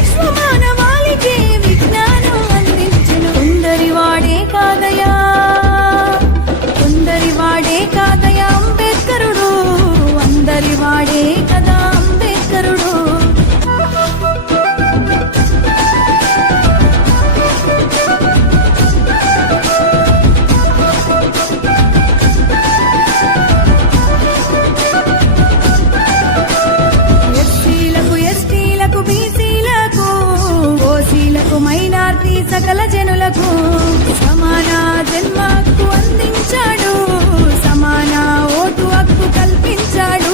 విశ్వమానవాళికి విజ్ఞానం అందించెను. కొందరివాడే కాదయా, కొందరివాడే కాదయా అంబేద్కరుడు, అందరివాడే కదా అంబేద్కరుడు. మైనార్టీ సకల జనులకు సమాన జన్మ హక్కు అందించాడు, సమాన ఓటు హక్కు కల్పించాడు.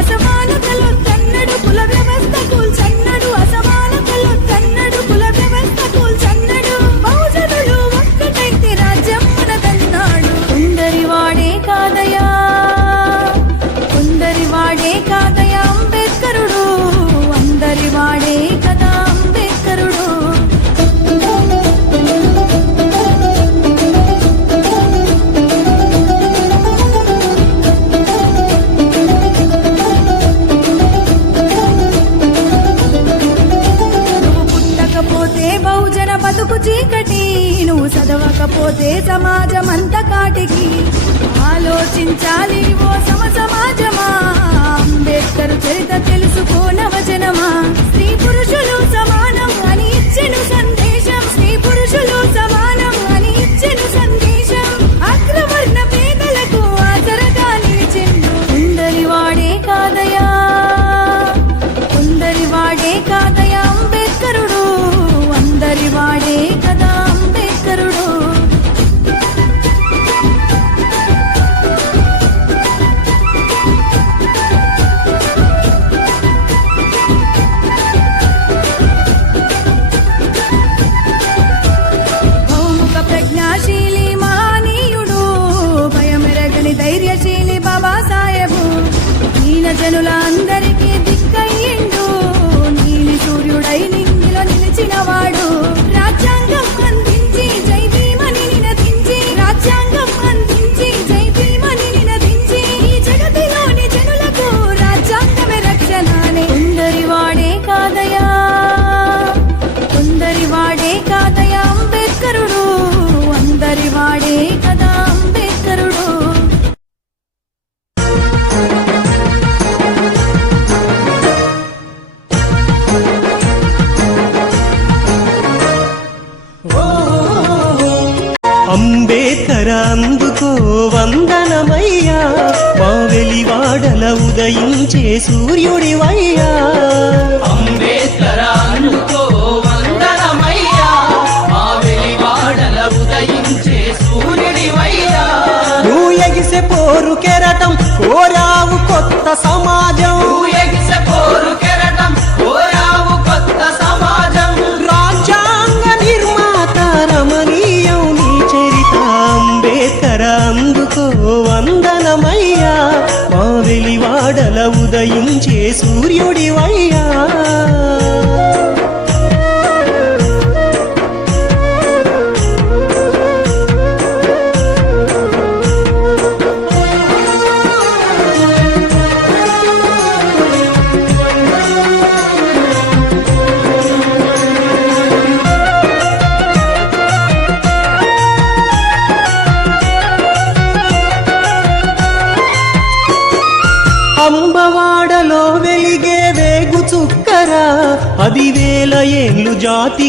అసమానతలు తన్నడు కుల వ్యవస్థ కూల్చన్నడు, అసమానతలు తన్నడు కుల వ్యవస్థ కూల్చన్నడు. బహుజనులు ఒక్కటైతే రాజ్యం మనదన్నాడు. కొందరివాడే కాదయా, కొందరివాడే కాదయా అంబేద్కరుడు, అందరివాడే కదా అంబేద్కరుడు. బహుజన బతుకు చీకటి, నువ్వు చదవకపోతే సమాజమంత కాటికి. ఆలోచించాలి ఓ సమాజమా, అంబేద్కర్ చరిత్ర తెలుసుకోనవజనమా. స్త్రీ పురుషులు సమానం అని ఇచ్చెను సందేశం, స్త్రీ పురుషులు సమానం అని ఇచ్చెను సందేశం. అగ్రవర్ణ పేదలకు ఆసరగా నిలిచెను. కొందరివాడే కాదయా, కొందరివాడే కాదయా అంబేద్కరుడు, అందరివాడే కదా అంబేద్కరుడు. బహుముఖ ప్రజ్ఞాశీలి మహనీయుడు, భయమెరగని ధైర్యశీలి బాబాసాహెబు. నీల జనుల అందరికీ దిక్కయ్యిండు, నీలి సూర్యుడై నింగిలో నిలిచినవాడు. రాజ్యాంగం అందించి జై భీమని నినదించి, రాజ్యాంగం అందించి జై భీమని నినదించి. ఈ జగతిలోని జనులకు రాజ్యాంగమే రక్షణనే. కొందరివాడే కాదయా, కొందరివాడే కాదయా అంబేద్కరుడు, అందరివాడే కదా అంబేద్కరుడు. అంబేద్కర అందుకో వందనమయ్యా, మా వెలివాడల ఉదయించే సూర్యుడివయ్యా. అంబేద్కర అందుకో వందనమయ్యా, మా వెలివాడల ఉదయించే సూర్యుడివయ్యా. నువ్వు ఎగిసే పోరు కెరటం కోరావు కొత్త సమాజం, నువ్వు ఎగిసే పోరు కెరటం కోరావు కొత్త సమాజం. రాజ్యాంగ నిర్మాత రమణీయం నీ చరిత. అంబేద్కర అందుకో వందనమయ్యా, మా వెలివాడల ఉదయించే సూర్యుడివయ్యా. అంబవాడలో వెలిగే వేగు చుక్కరా, 10,000 ఏళ్ళు జాతి